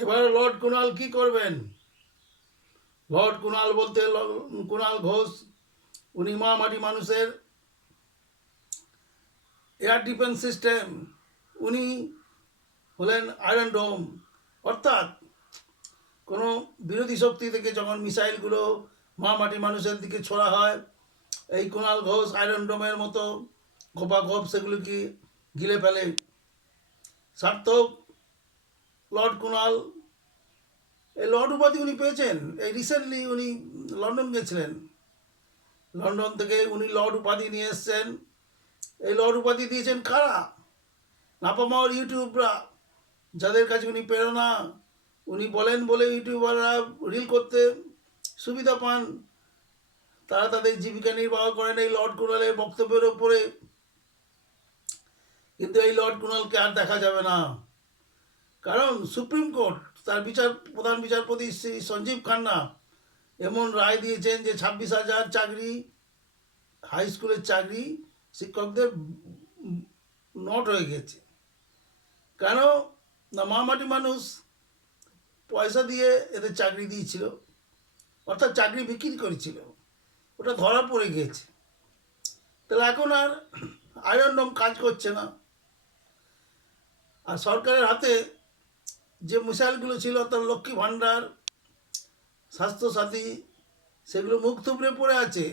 এবার লর্ড কুণাল কি করবেন? লর্ড কুণাল বলতে কুণাল ঘোষ, উনি মা মাটি মানুষের এয়ার ডিফেন্স সিস্টেম উনি হলেন আয়রন ডোম অর্থাৎ কোনো বিরোধী শক্তি থেকে যখন মিসাইলগুলো মা মাটি মানুষের দিকে ছোড়া হয়, এই কুণাল ঘোষ আয়রন ডোমের মতো গোপা গোপ সেগুলো কি গিলে ফেলে। সার্থক লর্ড কুনাল, এই লর্ড উপাধি উনি পেয়েছেন। এই রিসেন্টলি উনি লন্ডন গেছিলেন। লন্ডন থেকে উনি লর্ড উপাধি নিয়ে এসছেন। এই লর্ড উপাধি দিয়েছেন কারা? নাপামাওয়ার ইউটিউবরা, যাদের কাছে উনি প্রেরণা, উনি বলেন বলে ইউটিউবাররা রিল করতে সুবিধা পান। তারা তাদের জীবিকা নির্বাহ করেন এই লর্ড কুণালের বক্তব্যের ওপরে কিন্তু এই লর্ড কুণালকে আর দেখা যাবে না। কারণ সুপ্রিম কোর্ট, তার বিচার, প্রধান বিচারপতি শ্রী সঞ্জীব খান্না এমন রায় দিয়েছেন যে ছাব্বিশ হাজার চাকরি হাই স্কুলের চাকরি শিক্ষকদের নট হয়ে গেছে। কেন? না মামাটি মানুষ পয়সা দিয়ে এদের চাকরি দিয়েছিল, অর্থাৎ চাকরি বিক্রি করেছিল, ওটা ধরা পড়ে গিয়েছে তাহলে এখন আর আয়রন ডোম কাজ করছে না। আর সরকারের হাতে যে মিসাইলগুলো ছিল অর্থাৎ লক্ষ্মী ভাণ্ডার, স্বাস্থ্যসাথী, সেগুলো মুখ থুবড়ে পড়ে আছে।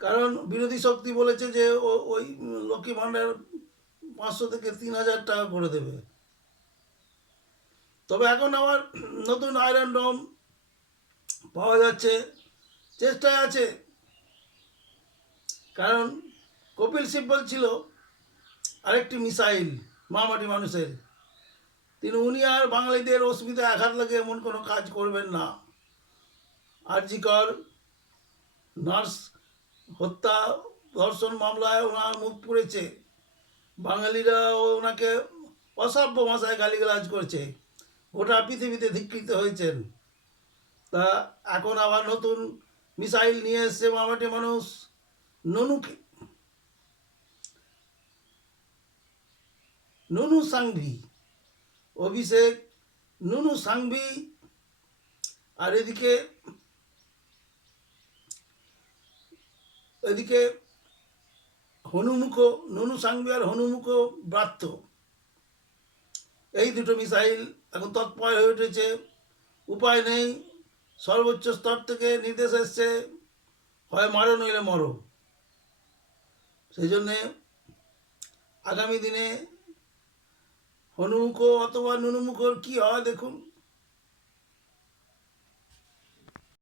কারণ বিরোধী শক্তি বলেছে যে ওই লক্ষ্মী ভাণ্ডার পাঁচশো থেকে তিন হাজার টাকা করে দেবে। তবে এখন আবার নতুন আয়রন ডম পাওয়া যাচ্ছে, চেষ্টায় আছে। কারণ কপিল সিব্বল ছিল আরেকটি মিসাইল, মামাটি মানুষের। তিনি উনি আর বাঙালিদের অসুবিধা আঘাত লাগে এমন কোনো কাজ করবেন না। আরজিকর নার্স হত্যা ধর্ষণ মামলায় ওনার মুখ পুড়েছে। বাঙালিরা ওনাকে অসভ্য ভাষায় গালিগালাজ করেছে। গোটা পৃথিবীতে ধিকৃত হয়েছেন। তা এখন আবার নতুন মিসাইল নিয়ে এসছে মামাটি মানুষ, ননুকে। নুনু সাংভি। অভিষেক, নুনু সাংভি, আর এদিকে এদিকে হনুমুখ, নুনু সাংভি আর হনুমুখ ব্রাত্য। এই দুটো মিসাইল এখন তৎপর হয়ে উঠেছে। উপায় নেই, সর্বোচ্চ স্তর থেকে নির্দেশ এসছে, হয় মারো নইলে মরো। সেই জন্যে আগামী দিনে হনুমুখো অথবা নুনুমুখর কি হয় দেখুন।